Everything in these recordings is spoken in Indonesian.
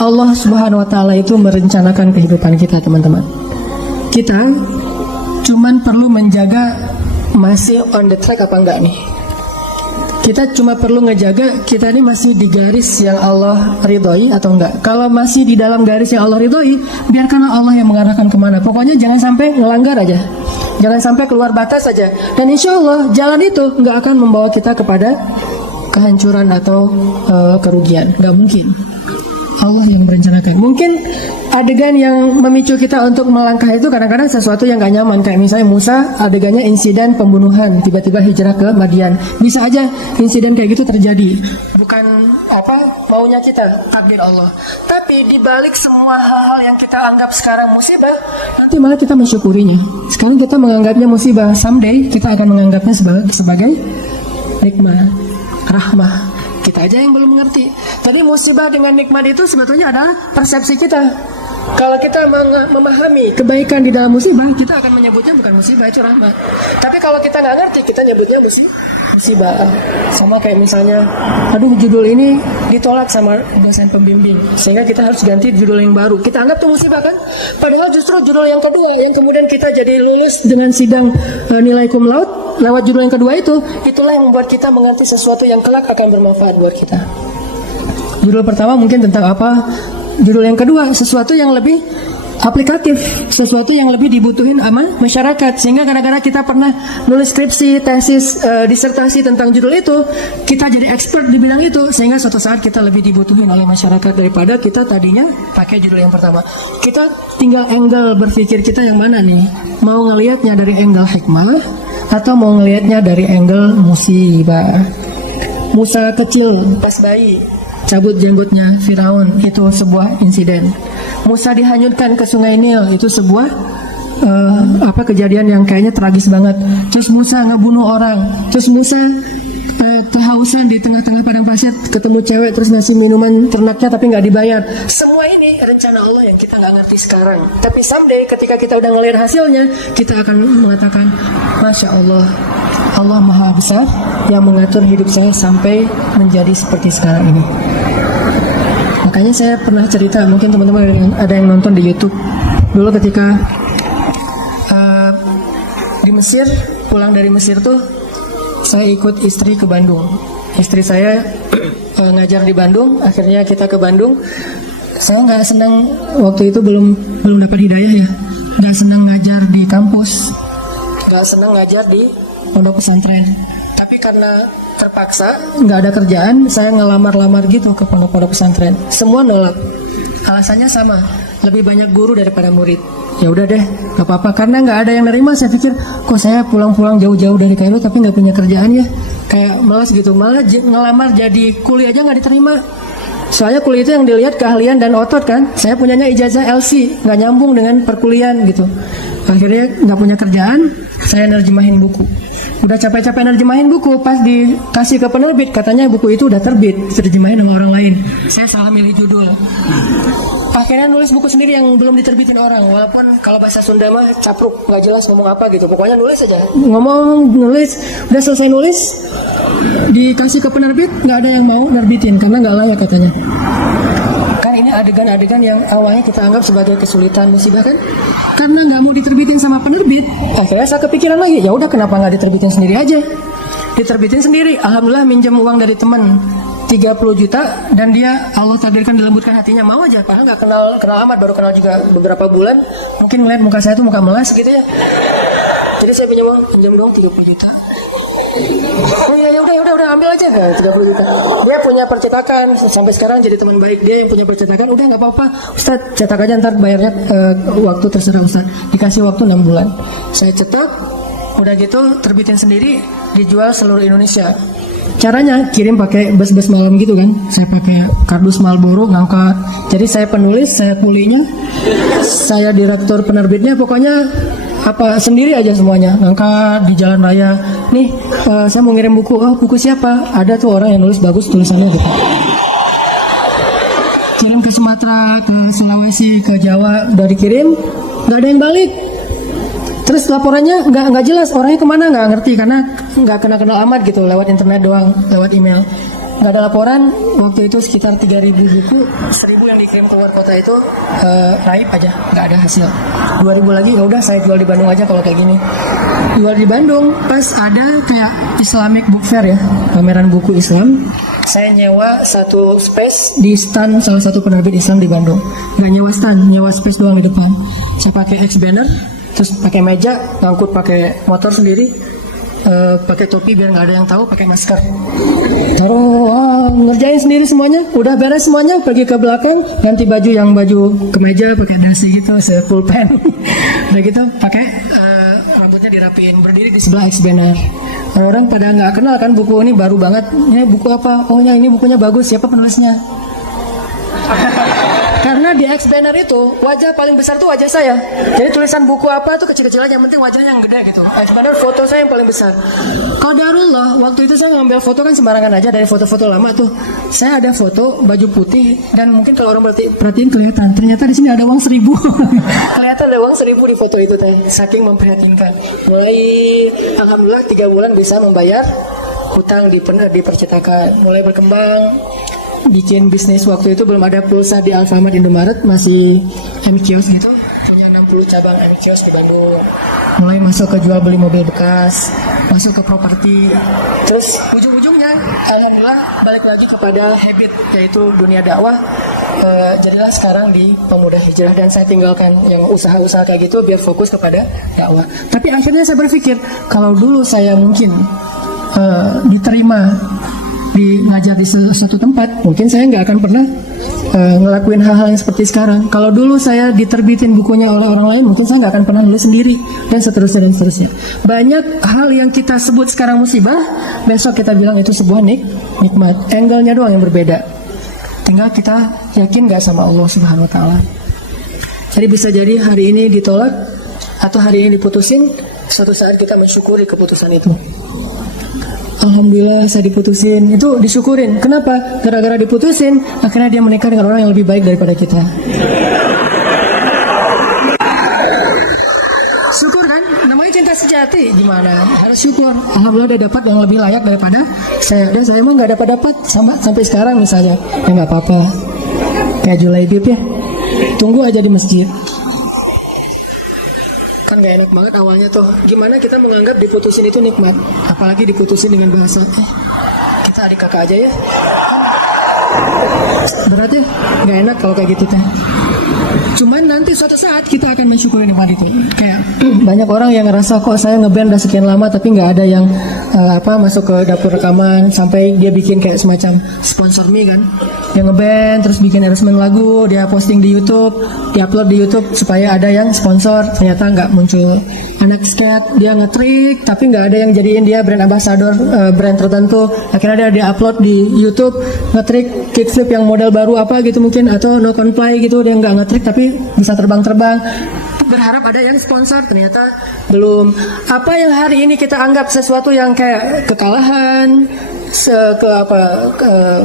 Allah Subhanahu wa Ta'ala itu merencanakan kehidupan kita, teman-teman. Kita cuman perlu menjaga masih on the track apa enggak nih. Kita cuma perlu ngejaga kita ini masih di garis yang Allah ridhoi atau enggak. Kalau masih di dalam garis yang Allah ridhoi, biarkanlah Allah yang mengarahkan kemana. Pokoknya jangan sampai ngelanggar aja, jangan sampai keluar batas aja. Dan insya Allah jalan itu nggak akan membawa kita kepada kehancuran atau kerugian. Nggak mungkin. Allah yang merencanakan. Mungkin adegan yang memicu kita untuk melangkah itu kadang-kadang sesuatu yang gak nyaman. Kayak misalnya Musa, adegannya insiden pembunuhan, tiba-tiba hijrah ke Madian. Bisa aja insiden kayak gitu terjadi. Bukan maunya kita, takdir Allah. Tapi dibalik semua hal-hal yang kita anggap sekarang musibah, nanti malah kita mensyukurinya. Sekarang kita menganggapnya musibah, someday kita akan menganggapnya sebagai nikmat, rahmah. Kita aja yang belum mengerti. Tadi musibah dengan nikmat itu sebetulnya adalah persepsi kita. Kalau kita memahami kebaikan di dalam musibah, kita akan menyebutnya bukan musibah, itu rahmat. Tapi kalau kita nggak ngerti, kita nyebutnya musibah. Sama kayak misalnya, judul ini ditolak sama dosen pembimbing, sehingga kita harus ganti judul yang baru. Kita anggap itu musibah kan? Padahal justru judul yang kedua, yang kemudian kita jadi lulus dengan sidang nilai cum laude, lewat judul yang kedua itulah yang membuat kita mengerti sesuatu yang kelak akan bermanfaat buat kita. Judul pertama mungkin tentang apa, judul yang kedua sesuatu yang lebih aplikatif, sesuatu yang lebih dibutuhin sama masyarakat. Sehingga kadang-kadang kita pernah nulis skripsi, tesis, disertasi tentang judul itu, kita jadi expert di bidang itu, sehingga suatu saat kita lebih dibutuhin oleh masyarakat daripada kita tadinya pakai judul yang pertama. Kita tinggal angle berpikir kita yang mana nih, mau ngelihatnya dari angle hikmah atau mau ngelihatnya dari angle musibah. Musa kecil pas bayi cabut jenggotnya Firaun, itu sebuah insiden. Musa dihanyutkan ke sungai Nil, itu sebuah kejadian yang kayaknya tragis banget. Terus Musa ngebunuh orang, terus Musa kehausan di tengah-tengah padang pasir, ketemu cewek terus ngasih minuman ternaknya tapi nggak dibayar. Semua ini rencana Allah yang kita nggak ngerti sekarang, tapi someday ketika kita udah ngelihat hasilnya, kita akan mengatakan, Masya Allah, Allah Maha Besar yang mengatur hidup saya sampai menjadi seperti sekarang ini. Makanya saya pernah cerita, mungkin teman-teman ada yang nonton di YouTube. Dulu ketika di Mesir, pulang dari Mesir tuh, saya ikut istri ke Bandung. Istri saya ngajar di Bandung, akhirnya kita ke Bandung. Saya nggak senang waktu itu, belum dapat hidayah ya, nggak senang ngajar di kampus, nggak senang ngajar di pondok pesantren. Tapi karena terpaksa, nggak ada kerjaan, saya ngelamar-lamar gitu ke pondok-pondok pesantren. Semua nolak. Alasannya sama, lebih banyak guru daripada murid. Ya udah deh, nggak apa-apa. Karena nggak ada yang nerima, saya pikir, kok saya pulang-pulang jauh-jauh dari Kairo tapi nggak punya kerjaan ya, kayak malas gitu. Malah ngelamar jadi kuli aja nggak diterima. Soalnya kuli itu yang dilihat keahlian dan otot kan. Saya punyanya ijazah LC, nggak nyambung dengan perkuliahan gitu. Akhirnya nggak punya kerjaan, saya nerjemahin buku. Udah capek-capek nerjemahin buku, pas dikasih ke penerbit, katanya buku itu udah terbit, terjemahin sama orang lain. Saya salah milih judul. Akhirnya nulis buku sendiri yang belum diterbitin orang. Walaupun kalau bahasa Sunda mah capruk, nggak jelas ngomong apa gitu. Pokoknya nulis aja. Nulis, udah selesai nulis, dikasih ke penerbit, nggak ada yang mau nerbitin karena nggak layak katanya. Kan ini adegan-adegan yang awalnya kita anggap sebagai kesulitan, musibah kan? Karena nggak mau diterbitin sama penerbit, akhirnya saya kepikiran lagi, ya udah kenapa nggak diterbitin sendiri aja? Diterbitin sendiri. Alhamdulillah minjem uang dari teman 30 juta, dan dia Allah takdirkan dilembutkan hatinya, mau aja. Padahal nggak kenal amat, baru kenal juga beberapa bulan. Mungkin ngeliat muka saya tuh muka melas gitu ya. Jadi saya pinjam dong 30 juta. Oh iya, udah ambil aja, 30 juta. Dia punya percetakan, sampai sekarang jadi teman baik. Dia yang punya percetakan, udah nggak apa-apa Ustaz, cetak aja, ntar bayarnya waktu terserah Ustaz. Dikasih waktu 6 bulan. Saya cetak, udah gitu terbitin sendiri, dijual seluruh Indonesia. Caranya kirim pakai bus malam gitu kan. Saya pakai kardus Marlboro ngangkat. Jadi saya penulis, saya kulinya, saya direktur penerbitnya, pokoknya sendiri aja semuanya, ngangkat di jalan raya. Nih, saya mau ngirim buku. Oh, buku siapa? Ada tuh orang yang nulis bagus tulisannya gitu. Kirim ke Sumatera, ke Sulawesi, ke Jawa, udah dikirim, nggak ada yang balik. Terus laporannya nggak jelas, orangnya kemana nggak ngerti karena nggak kenal amat gitu, lewat internet doang, lewat email. nggak ada laporan. Waktu itu sekitar 3.000 buku, 1.000 yang dikirim keluar kota itu raib aja, nggak ada hasil. 2.000 lagi, ya udah saya jual di Bandung aja kalau kayak gini. Jual di Bandung, pas ada kayak Islamic Book Fair ya, pameran buku Islam. Saya nyewa satu space di stand salah satu penerbit Islam di Bandung. Nggak nyewa stand, nyewa space doang di depan. Saya pakai X banner, terus pakai meja, ngangkut pakai motor sendiri, pakai topi biar nggak ada yang tahu, pakai masker. Taruh, ngerjain sendiri semuanya. Udah beres semuanya, pergi ke belakang, ganti baju yang baju kemeja, pakai dasi gitu, sepulpen. Udah gitu, pakai rambutnya dirapiin, berdiri di sebelah X banner. Orang pada nggak kenal kan buku ini, baru banget. Ini buku apa? Oh ini bukunya bagus. Siapa penulisnya? Karena di X banner itu wajah paling besar tuh wajah saya. Jadi tulisan buku apa tuh kecil-kecil aja, yang penting wajahnya yang gede gitu. X banner foto saya yang paling besar. Qadarullah, waktu itu saya ngambil foto kan sembarangan aja dari foto-foto lama tuh. Saya ada foto baju putih dan mungkin kalau orang perhatiin kelihatan. Ternyata di sini ada uang 1.000. Kelihatan ada uang 1.000 di foto itu teh. Saking memprihatinkan. Mulai alhamdulillah 3 bulan bisa membayar hutang di percetakan. Mulai berkembang. Bikin bisnis waktu itu belum ada pulsa di Alfamart, Indomaret, masih M-Kios gitu, punya 60 cabang M-Kios di Bandung. Mulai masuk ke jual beli mobil bekas, masuk ke properti, terus ujung-ujungnya alhamdulillah balik lagi kepada habit, yaitu dunia dakwah. Jadilah sekarang di Pemuda Hijrah, dan saya tinggalkan yang usaha-usaha kayak gitu biar fokus kepada dakwah. Tapi akhirnya saya berpikir, kalau dulu saya mungkin diterima di ngajar di suatu tempat, mungkin saya nggak akan pernah ngelakuin hal-hal yang seperti sekarang. Kalau dulu saya diterbitin bukunya oleh orang lain, mungkin saya nggak akan pernah nulis sendiri, dan seterusnya dan seterusnya. Banyak hal yang kita sebut sekarang musibah, besok kita bilang itu sebuah nikmat. Angle-nya doang yang berbeda. Tinggal kita yakin nggak sama Allah Subhanahu Wa Taala. Jadi bisa jadi hari ini ditolak atau hari ini diputusin, suatu saat kita mensyukuri keputusan itu. Alhamdulillah saya diputusin, itu disyukurin. Kenapa? Gara-gara diputusin, akhirnya dia menikah dengan orang yang lebih baik daripada kita. Syukur kan? Namanya cinta sejati. Gimana? Harus syukur. Alhamdulillah udah dapat yang lebih layak daripada saya. Dan saya emang nggak dapat sampai sekarang misalnya. Ya nggak apa-apa. Kayak Julaibib ya. Tunggu aja di masjid. Kan gak enak banget awalnya tuh. Gimana kita menganggap diputusin itu nikmat, apalagi diputusin dengan bahasa kita adik kakak aja ya. Berat ya, gak enak kalau kayak gitu teh. Cuman nanti suatu saat kita akan mensyukuri nikmat itu. Kayak banyak orang yang ngerasa kok saya ngeband udah sekian lama tapi nggak ada yang masuk ke dapur rekaman, sampai dia bikin kayak semacam sponsor me kan. Dia ngeband terus bikin arrangement lagu, dia posting di YouTube, diupload di YouTube supaya ada yang sponsor. Ternyata nggak muncul. Anak skate dia ngetrik tapi nggak ada yang jadiin dia brand ambassador brand tertentu. Akhirnya dia upload di YouTube ngetrik kickflip yang model baru apa gitu mungkin, atau no fly gitu, dia nggak ngetrik tapi bisa terbang-terbang, berharap ada yang sponsor, ternyata belum. Apa yang hari ini kita anggap sesuatu yang kayak kekalahan,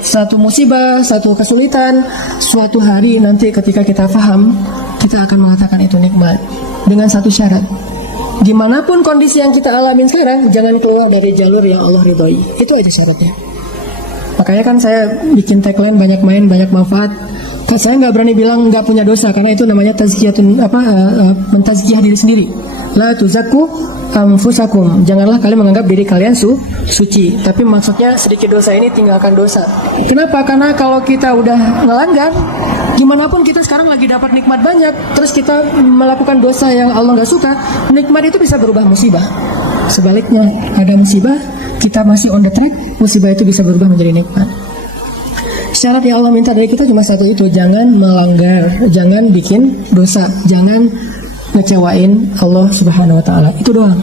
satu musibah, satu kesulitan, suatu hari nanti ketika kita paham, kita akan mengatakan itu nikmat. Dengan satu syarat, gimana pun kondisi yang kita alamin sekarang, jangan keluar dari jalur yang Allah ridhoi. Itu aja syaratnya. Makanya kan saya bikin tagline banyak main, banyak manfaat. Saya nggak berani bilang nggak punya dosa, karena itu namanya tazkiyatun mentazkiyah diri sendiri. La tuzakku anfusakum. Janganlah kalian menganggap diri kalian suci. Tapi maksudnya sedikit dosa ini tinggalkan dosa. Kenapa? Karena kalau kita udah ngelanggar, gimana pun kita sekarang lagi dapat nikmat banyak, terus kita melakukan dosa yang Allah nggak suka, nikmat itu bisa berubah musibah. Sebaliknya, ada musibah, kita masih on the track, musibah itu bisa berubah menjadi nikmat. Syarat yang Allah minta dari kita cuma satu itu, jangan melanggar, jangan bikin dosa, jangan ngecewain Allah Subhanahu Wa Taala. Itu doang.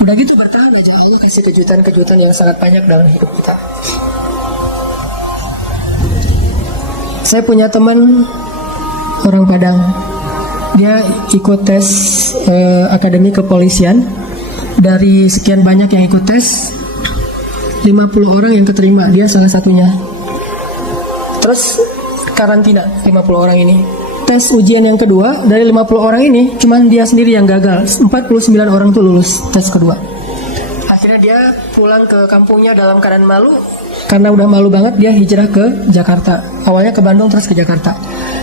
Udah gitu bertahan aja, Allah kasih kejutan-kejutan yang sangat banyak dalam hidup kita. Saya punya teman orang Padang, dia ikut tes akademi kepolisian. Dari sekian banyak yang ikut tes, 50 orang yang keterima, dia salah satunya. Terus karantina 50 orang ini. Tes ujian yang kedua, dari 50 orang ini cuman dia sendiri yang gagal. 49 orang tuh lulus tes kedua. Akhirnya dia pulang ke kampungnya dalam keadaan malu, karena udah malu banget dia hijrah ke Jakarta. Awalnya ke Bandung terus ke Jakarta.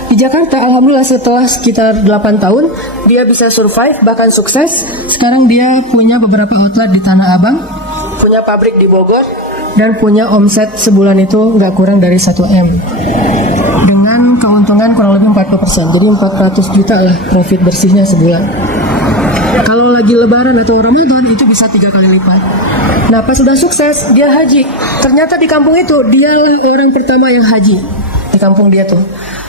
Di Jakarta alhamdulillah setelah sekitar 8 tahun dia bisa survive bahkan sukses. Sekarang dia punya beberapa outlet di Tanah Abang, punya pabrik di Bogor, dan punya omset sebulan itu nggak kurang dari 1M dengan keuntungan kurang lebih 40%. Jadi 400 juta lah profit bersihnya sebulan. Kalau lagi lebaran atau Ramadan itu bisa 3 kali lipat. Nah pas sudah sukses dia haji. Ternyata di kampung itu dialah orang pertama yang haji di kampung dia tuh.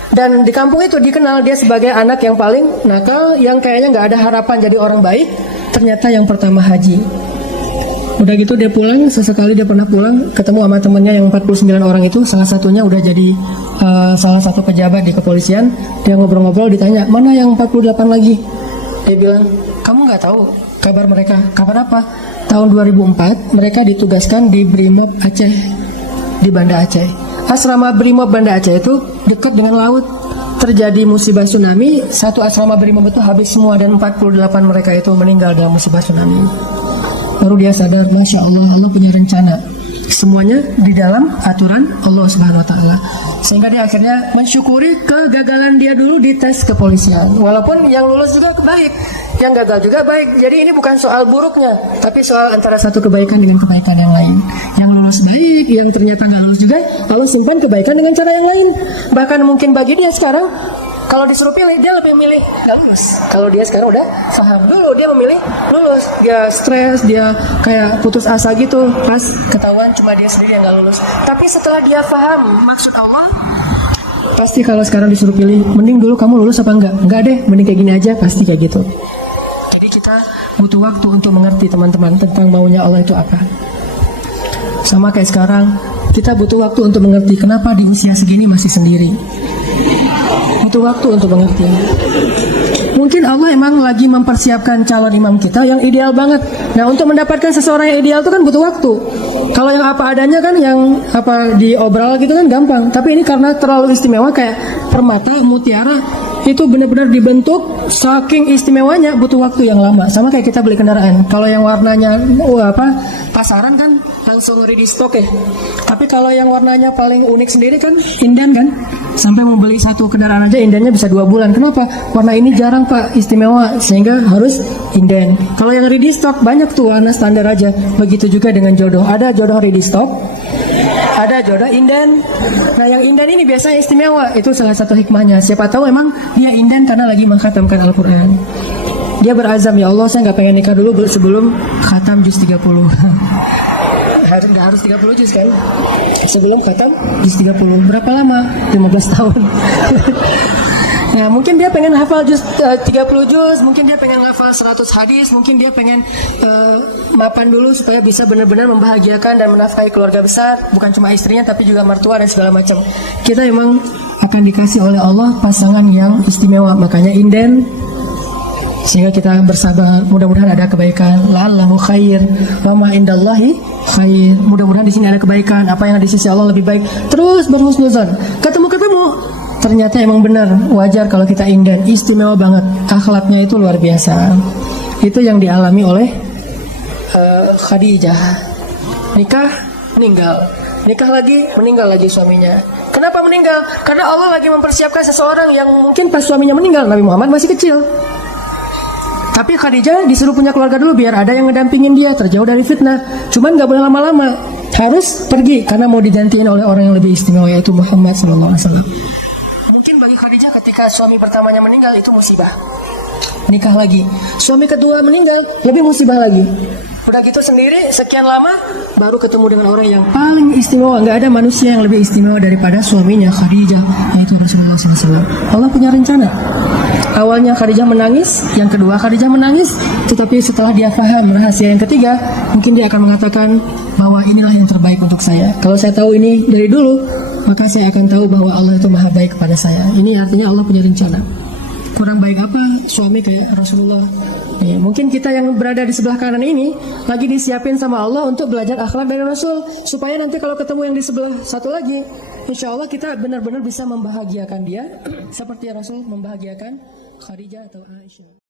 Dan di kampung itu dikenal dia sebagai anak yang paling nakal, yang kayaknya nggak ada harapan jadi orang baik. Ternyata yang pertama haji. Udah gitu dia pulang, sesekali dia pernah pulang ketemu sama temennya yang 49 orang itu. Salah satunya udah jadi salah satu pejabat di kepolisian. Dia ngobrol-ngobrol, ditanya mana yang 48 lagi. Dia bilang, kamu nggak tahu kabar mereka? Kabar apa? Tahun 2004 mereka ditugaskan di Brimob Aceh, di Banda Aceh. Asrama Brimob Banda Aceh itu dekat dengan laut. Terjadi musibah tsunami, satu asrama Brimob itu habis semua dan 48 mereka itu meninggal dalam musibah tsunami. Baru dia sadar, Masya Allah, Allah punya rencana. Semuanya di dalam aturan Allah Subhanahu Wa Taala. Sehingga dia akhirnya mensyukuri kegagalan dia dulu di tes kepolisian. Walaupun yang lulus juga baik, yang gagal juga baik. Jadi ini bukan soal buruknya, tapi soal antara satu kebaikan dengan kebaikan yang lain. Yang lulus baik, yang ternyata nggak lulus juga, Allah simpan kebaikan dengan cara yang lain. Bahkan mungkin bagi dia sekarang, kalau disuruh pilih, dia lebih milih nggak lulus. Kalau dia sekarang udah paham, dulu dia memilih lulus. Dia stres, dia kayak putus asa gitu pas ketahuan cuma dia sendiri yang nggak lulus. Tapi setelah dia paham maksud Allah, pasti kalau sekarang disuruh pilih, mending dulu kamu lulus apa enggak? Enggak deh, mending kayak gini aja, pasti kayak gitu. Jadi kita butuh waktu untuk mengerti teman-teman tentang maunya Allah itu apa. Sama kayak sekarang, kita butuh waktu untuk mengerti kenapa di usia segini masih sendiri. Butuh waktu untuk mengerti. Mungkin Allah emang lagi mempersiapkan calon imam kita yang ideal banget. Nah untuk mendapatkan seseorang yang ideal itu kan butuh waktu. Kalau yang apa adanya kan, yang apa diobral gitu kan gampang. Tapi ini karena terlalu istimewa kayak permata, mutiara, itu benar-benar dibentuk saking istimewanya, butuh waktu yang lama. Sama kayak kita beli kendaraan. Kalau yang warnanya pasaran kan langsung ready stock ya. Tapi kalau yang warnanya paling unik sendiri kan inden kan. Sampai mau beli satu kendaraan aja indennya bisa 2 bulan. Kenapa? Warna ini jarang Pak, istimewa, sehingga harus inden. Kalau yang ready stock banyak tuh warna standar aja. Begitu juga dengan jodoh. Ada jodoh ready stock, ada jodoh inden. Nah yang inden ini biasanya istimewa. Itu salah satu hikmahnya. Siapa tahu emang dia inden karena lagi mengkhatamkan Al-Quran. Dia berazam, ya Allah saya gak pengen nikah dulu sebelum khatam juz 30. Nggak harus 30 juz kan? Sebelum khatam juz 30. Berapa lama? 15 tahun. Ya mungkin dia pengen hafal juz 30 juz, mungkin dia pengen hafal 100 hadis, mungkin dia pengen mapan dulu supaya bisa benar-benar membahagiakan dan menafkahi keluarga besar, bukan cuma istrinya tapi juga mertua dan segala macam. Kita emang akan dikasih oleh Allah pasangan yang istimewa, makanya inden. Sehingga kita bersabar, mudah-mudahan ada kebaikan. La'allahu khair wa ma indallahi khair. Mudah-mudahan di sini ada kebaikan, apa yang ada di sisi Allah lebih baik. Terus berhusnuzon. Ketemu-ketemu, ternyata emang benar, wajar kalau kita inden, istimewa banget. Akhlaknya itu luar biasa. Itu yang dialami oleh Khadijah. Nikah, meninggal. Nikah lagi, meninggal lagi suaminya. Kenapa meninggal? Karena Allah lagi mempersiapkan seseorang yang mungkin pas suaminya meninggal, Nabi Muhammad masih kecil. Tapi Khadijah disuruh punya keluarga dulu biar ada yang ngedampingin dia, terjauh dari fitnah. Cuman gak boleh lama-lama, harus pergi karena mau digantiin oleh orang yang lebih istimewa, yaitu Muhammad SAW. Mungkin bagi Khadijah ketika suami pertamanya meninggal itu musibah, nikah lagi. Suami kedua meninggal, lebih musibah lagi. Udah gitu sendiri, sekian lama baru ketemu dengan orang yang paling istimewa. Gak ada manusia yang lebih istimewa daripada suaminya Khadijah, yaitu Rasulullah SAW. Allah punya rencana. Awalnya Khadijah menangis, yang kedua Khadijah menangis, tetapi setelah dia paham rahasia yang ketiga, mungkin dia akan mengatakan bahwa inilah yang terbaik untuk saya. Kalau saya tahu ini dari dulu, maka saya akan tahu bahwa Allah itu maha baik kepada saya. Ini artinya Allah punya rencana. Kurang baik apa suami kayak Rasulullah? Ya, mungkin kita yang berada di sebelah kanan ini lagi disiapin sama Allah untuk belajar akhlak dari Rasul, supaya nanti kalau ketemu yang di sebelah satu lagi, insya Allah kita benar-benar bisa membahagiakan dia seperti Rasul membahagiakan Khadijah atau Aisyah.